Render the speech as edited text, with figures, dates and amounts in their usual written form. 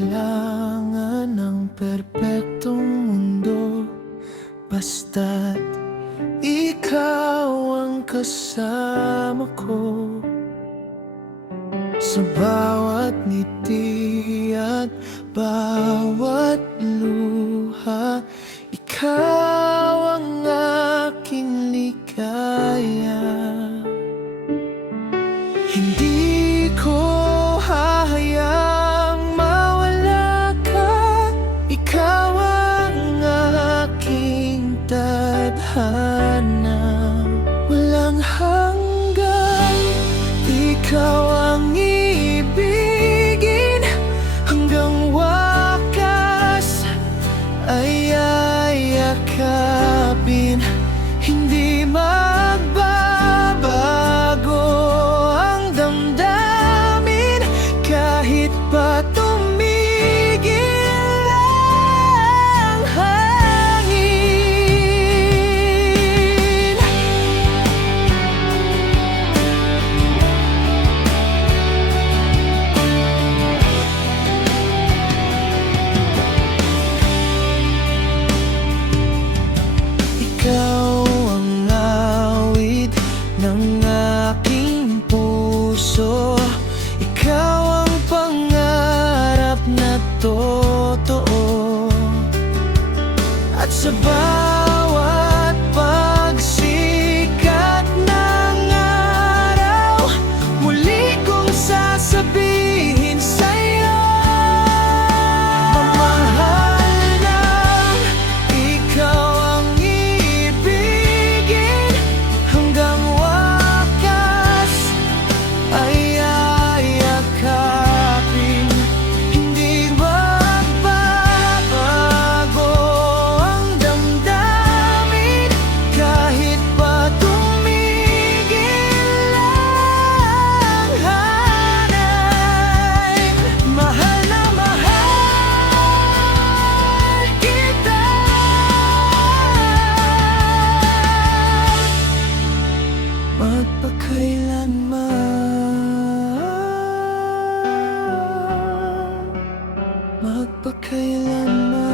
kailangan ng perpektong mundo, basta't ikaw ang kasama ko. Sa bawat ngiti at bawat luha, ikaw ang aking ligaya. Hindi ko hahayaang mawala ka, ikaw ang aking tadhana. Walang hanggan, ikaw ang ibigin, hanggang wakas ay ayakapin. Hindi magbabago ang damdamin, kahit pa tumigil ang hangin. Ikaw ang awit ng aking puso, ikaw ang pangarap na totoo. At sa bawat pagsikat ng araw, muli kong sasabihin sa'yo, mamahal lang, ikaw ang ibigin, hanggang wakas ay ayakapin. Hindi magbabago ang damdamin, kahit pa tumigil ang hanay. Mahal na mahal kita, magpakailanman, magpakailanman.